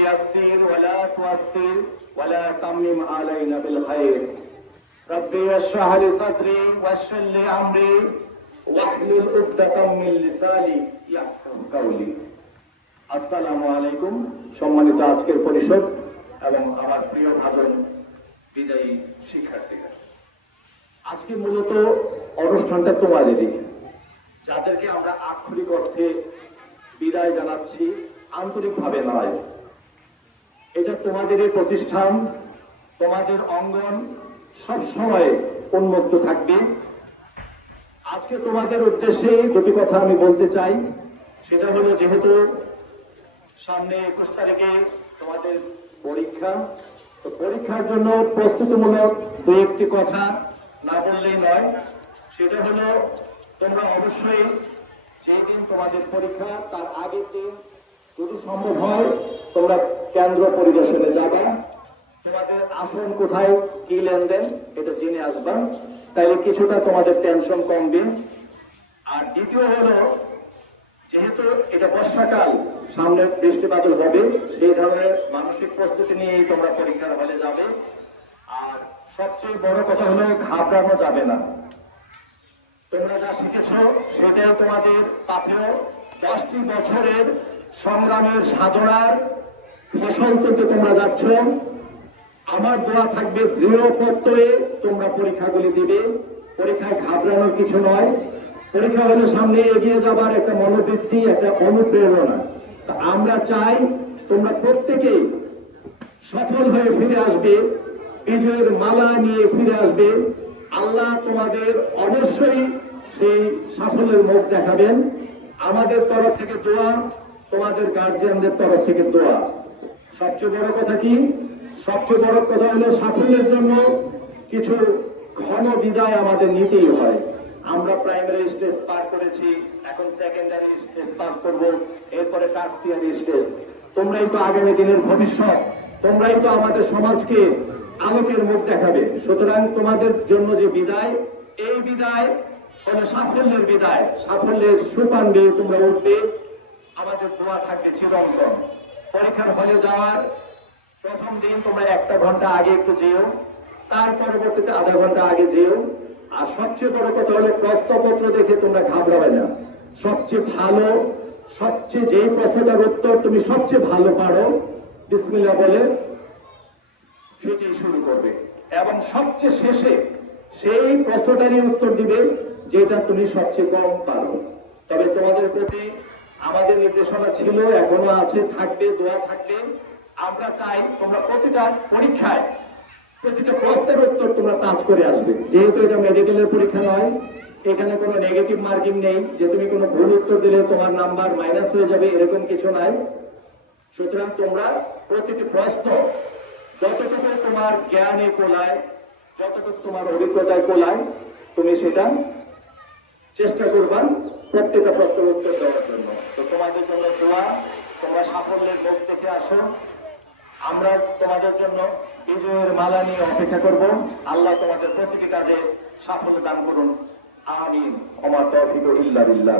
يسر ولا تعسر ولا تمم علينا بالخير ربي اشرح لي صدري ويسر لي امري واحلل عقدة من لساني يفقهوا قولي আসসালামু আলাইকুম। সম্মানিত আজকের পরিষদ এবং আমার প্রিয় ভাজন বিদায়ী শিক্ষার্থীরা, আজকে মূলত অনুষ্ঠানটা তোমাদেরই, যাদেরকে আমরা আক্ষরিক অর্থে বিদায় জানাচ্ছি, আন্তরিকভাবে নয়। এটা তোমাদেরই প্রতিষ্ঠান, তোমাদের অঙ্গন সবসময় উন্মুক্ত থাকবে। আজকে তোমাদের উদ্দেশ্যে দুটি কথা আমি বলতে চাই। সেটা হলো, যেহেতু সামনে 21 তারিখে তোমাদের পরীক্ষা, তো পরীক্ষার জন্য প্রস্তুতিমূলক দু একটি কথা না বললেই নয়। সেটা হলো, তোমরা অবশ্যই যেই দিন তোমাদের পরীক্ষা তার আগের দিন যদি সম্ভব হয় তোমরা কেন্দ্র পরিদর্শনে যাবা, তোমাদের আসন কোথায়, কি লেনদেন এটা জেনে আসবা, তাইলে কিছুটা তোমাদের টেনশন কমবে। আর দ্বিতীয় হলো, যেহেতু এটা বর্ষাকাল, সামনে বৃষ্টি বাদল হবে, সেই ধরনের মানসিক প্রস্তুতি নিয়েই তোমরা পরীক্ষার হলে যাবে। আর সবচেয়ে বড় কথা হলো, ঘাবড়ানো যাবে না। তোমরা যা শিখেছ সেটাই তোমাদের পাথেয় 10টি বছরের সংগ্রামের সাধনার ফসল তুলতে তোমরা যাচ্ছ। আমার দোয়া থাকবে, দৃঢ় প্রত্যয়ে তোমরা পরীক্ষাগুলি দিবে। পরীক্ষায় ঘাবড়ানোর কিছু নয়। পরীক্ষা হলে সামনে এগিয়ে যাবার একটা মনোবৃত্তি, একটা অনুপ্রেরণা। আমরা চাই তোমরা প্রত্যেকেই সফল হয়ে ফিরে আসবে, বিজয়ের মালা নিয়ে ফিরে আসবে। আল্লাহ তোমাদের অবশ্যই সেই সাফল্যের মুখ দেখাবেন। আমাদের তরফ থেকে দোয়া, তোমাদের গার্জিয়ানদের তরফ থেকে দোয়া। সবচেয়ে বড় কথা কি? সবচেয়ে বড় কথা হলো, সাফল্যের জন্য কিছু ঘন বিদায় আমাদের নিতেই হয়। আমরা প্রাইমারি স্টেজ পার করেছি, এখন সেকেন্ডারি স্টেজ পাস করব, এরপরে টার্সিয়ারি স্টেজ। তোমরাই তো আগামী দিনের ভবিষ্যৎ, তোমরাই তো আমাদের সমাজকে আলোকের মুখ দেখাবে। সুতরাং তোমাদের জন্য যে বিদায়, এই বিদায় হলো সাফল্যের বিদায়। সাফল্যের সোপান দিয়ে তোমরা উঠবে। আমাদের দোয়া থাকবে চিরন্তন। পরীক্ষার হলে যাওয়ার প্রথম দিন তোমরা 1 ঘন্টা আগে একটু যেও, তার পরবর্তীতে আধা ঘন্টা আগে যেও। আর সবচেয়ে বড় কথা হলো, প্রশ্নপত্র দেখে তোমরা ঘাবড়াবে না। সবচেয়ে ভালো, সবচেয়ে যেই প্রশ্নটার উত্তর তুমি সবচেয়ে ভালো পারো, বিসমিল্লাহ বলে সেটাই শুরু করবে, এবং সবচেয়ে শেষে সেই প্রশ্নটারই উত্তর দিবে যেটা তুমি সবচেয়ে কম পারো। তবে তোমাদের প্রতি আমাদের নির্দেশনা ছিল, এখনো আছে, থাকবে, দোয়া থাকবে। আমরা চাই তোমরা প্রতিটা পরীক্ষায় প্রতিটা প্রশ্নের উত্তর তোমরা টাচ করে আসবে। যেহেতু এটা মেডিকেলের পরীক্ষা নয়, এখানে কোনো নেগেটিভ মার্কিং নেই যে তুমি কোনো ভুল উত্তর দিলে তোমার নাম্বার মাইনাস হয়ে যাবে, এরকম কিছু নাই। সুতরাং তোমরা প্রতিটি প্রশ্ন যতটুকু তোমার জ্ঞানে কোলায়, যতটুকু তোমার অভিজ্ঞতায় কোলায়, তুমি সেটা চেষ্টা করবা প্রত্যেকটা প্রশ্নের উত্তর দেওয়ার জন্য। তো তোমাদের জন্য দোয়া, তোমরা সাফল্যের মুখ দেখে আসো। আমরা তোমাদের জন্য বিজয়ের মালা নিয়ে অপেক্ষা করব। আল্লাহ তোমাদের প্রতিটি কাজে সাফল্য দান করুন। আমিন। ওমা তৌফিক ইল্লা বিল্লাহ।